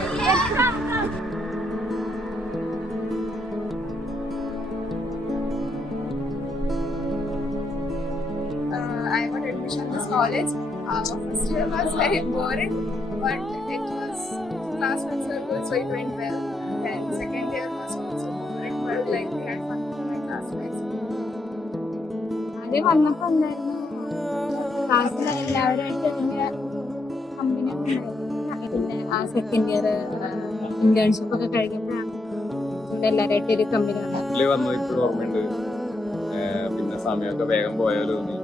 I got admission in this college. First year was very boring, but it was class was circle, so it went well. And second year was also boring, but like we had fun with my classmates. ആദ്യം വന്നപ്പോൾ എന്തായിരുന്നു ക്ലാസ്സിൽ എല്ലാവരുമായിട്ട് ഇങ്ങനെ company ഉണ്ടായിരുന്നു. പിന്നെ ആ second year internship ഒക്കെ കഴിഞ്ഞപ്പോഴാണ് എല്ലാവരുമായിട്ട് ഒരു കമ്പനി വന്നത്. ഇപ്പോഴും ഓർമ്മയുണ്ട്. പിന്നെ സമയമൊക്കെ വേഗം പോയാലോ തോന്നി.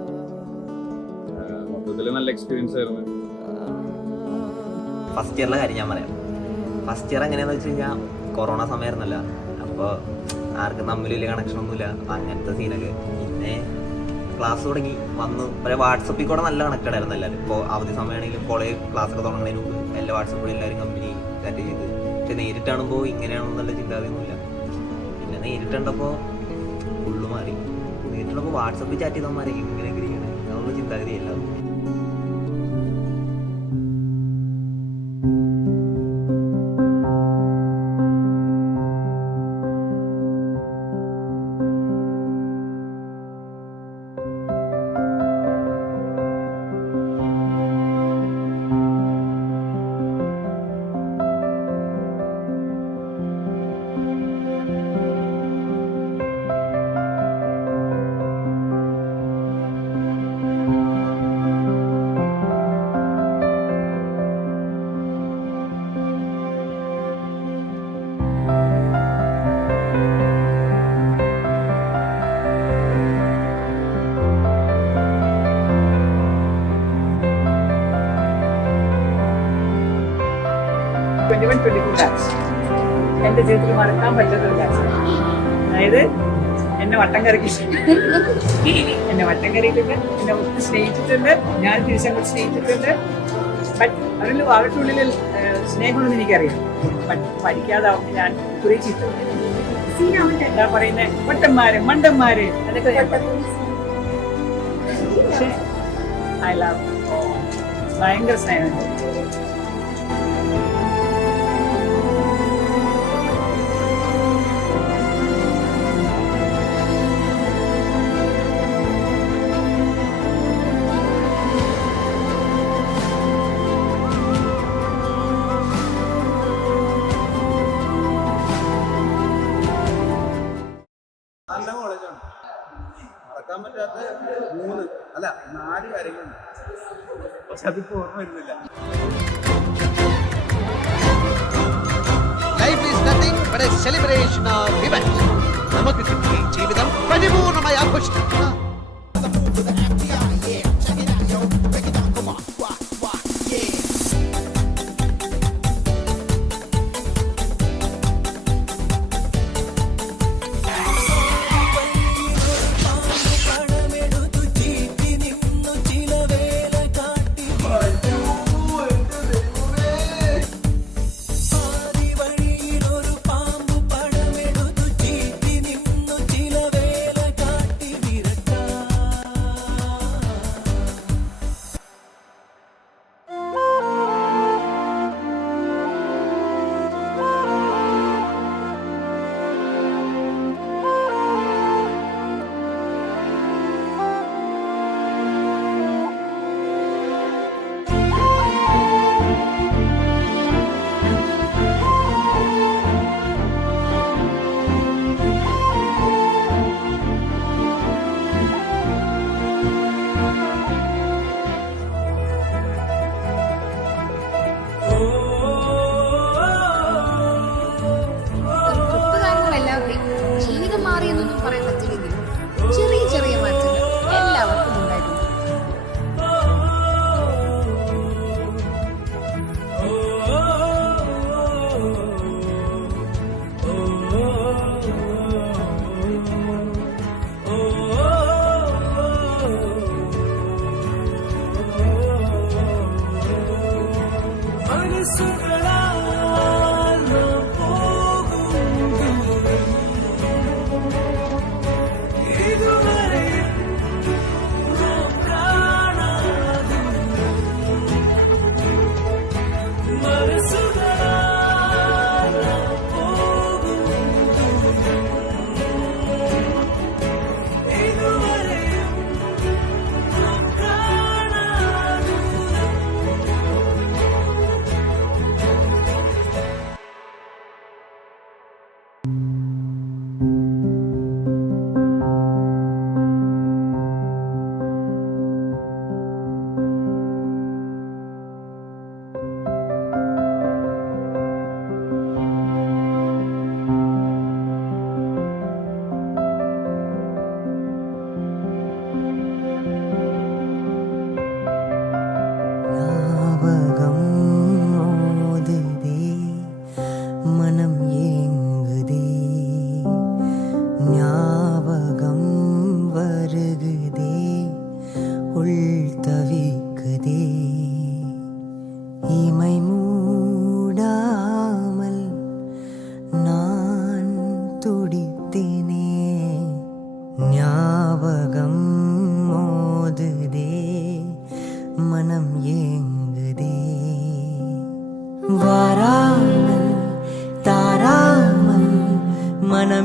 മൊത്തത്തിൽ നല്ല എക്സ്പീരിയൻസ് ആയിരുന്നു. ഫസ്റ്റ് ഇയറിലെ കാര്യം ഞാൻ പറയാം. ഫസ്റ്റ് ഇയർ എങ്ങനെയാന്ന് വെച്ച് കഴിഞ്ഞാൽ കൊറോണ സമയമായിരുന്നല്ല, അപ്പോൾ ആർക്കും തമ്മിൽ വലിയ കണക്ഷനൊന്നുമില്ല, അങ്ങനത്തെ സീനൊക്കെ. പിന്നെ ക്ലാസ് തുടങ്ങി വന്നു വാട്സപ്പിൽ കൂടെ നല്ല കണക്റ്റഡ് ആയിരുന്നു എല്ലാവരും. ഇപ്പോൾ അവധി സമയമാണെങ്കിലും കോളേജ് ക്ലാസ്സൊക്കെ തുടങ്ങുന്നതിന് മുമ്പ് എല്ലാ വാട്സപ്പിൽ എല്ലാവരും കമ്പനി ചാറ്റ് ചെയ്ത്. പക്ഷെ നേരിട്ടാണുമ്പോൾ ഇങ്ങനെയാണെന്നുള്ള ചിന്താഗതിയൊന്നുമില്ല. പിന്നെ നേരിട്ടുണ്ടപ്പോൾ ഫുള്ള് മാറി. നേരിട്ടുള്ളപ്പോൾ വാട്സപ്പിൽ ചാറ്റ് ചെയ്തവന്മാരെ ഇങ്ങനെയൊക്കെ ഇരിക്കണം എന്നുള്ള ചിന്താഗതിയല്ല. എൻ്റെ ജീവിതത്തിൽ മറക്കാൻ പറ്റുന്ന ഒരു ഡാൻസ്. അതായത് എന്നെ വട്ടം കറക്കിയിട്ടുണ്ട്, എന്നെ വട്ടം കറിയിട്ടുണ്ട്, എന്നെ ഒത്തിരി സ്നേഹിച്ചിട്ടുണ്ട്, ഞാൻ തിരിച്ചങ്ങോട്ട് സ്നേഹിച്ചിട്ടുണ്ട്. അവരുടെ ഉള്ളിൽ സ്നേഹമൊന്നും എനിക്കറിയാം. പഠിക്കാതാവുമ്പോൾ ഞാൻ കുറേ ചീത്ത എന്താ പറയുന്നത്, മണ്ടന്മാര് അതൊക്കെ. പക്ഷേ ഐ ലവ്, ഭയങ്കര സ്നേഹമുണ്ട്. നല്ല കോളേജാണ്. മറക്കാൻ പറ്റാത്ത 4 കാര്യങ്ങളുണ്ട്. പക്ഷെ അതിപ്പോ ഓർമ്മ വരുന്നില്ല. Life is nothing but a celebration of events. നമുക്ക് കിട്ടിയ ജീവിതം പരിപൂർണമായി ആഘോഷിക്കാം.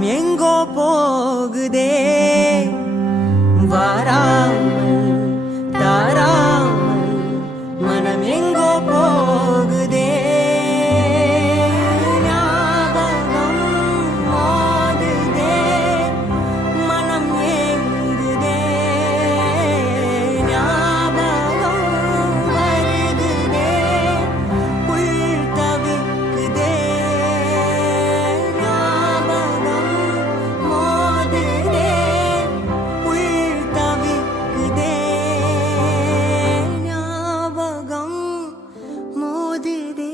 மனம் எங்கோ போகுதே வாராமல் தாராமல் மனம் எங்கோ போகுதே ஞாபகம் மோதுதே மனம் ஏங்குதே ஞாபகம் வருகுதே உள் தவிக்குதே ஞாபகம் மோதுதே உள் தவிக்குதே ஞாபகம் மோதுதே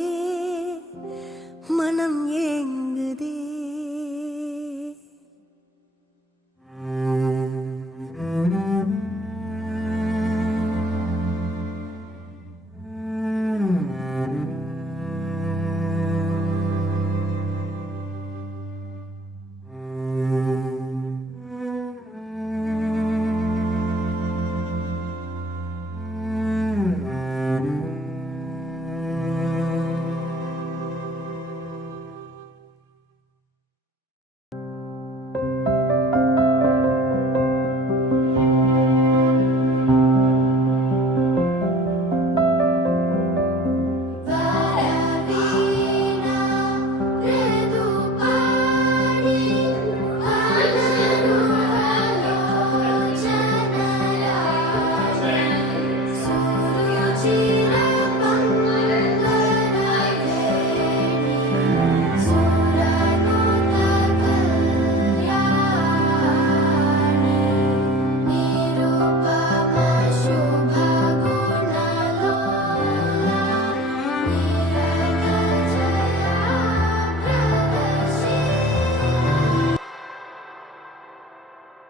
மனம் ஏங்குதே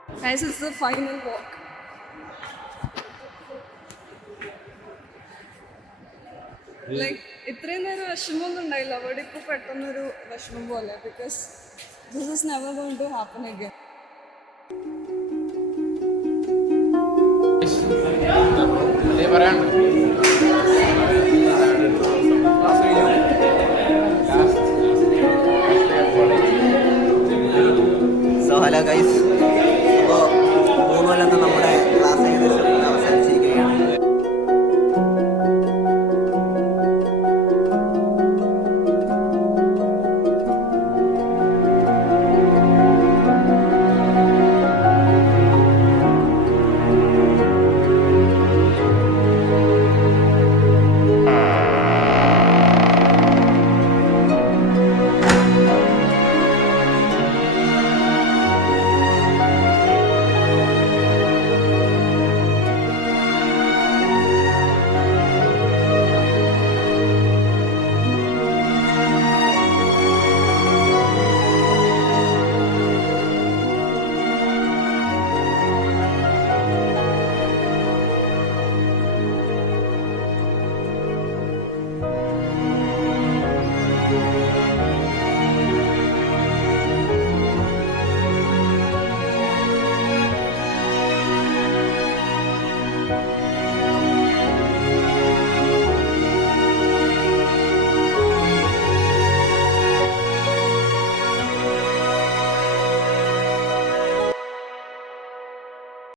Guys, it's the final walk. Like, ഇത്രയും നേരം വിഷമമൊന്നും ഉണ്ടായില്ല, അവിടെ ഇപ്പോൾ പെട്ടെന്നൊരു വിഷമം പോലെ, because this is never going to happen again. പറയാനുണ്ട്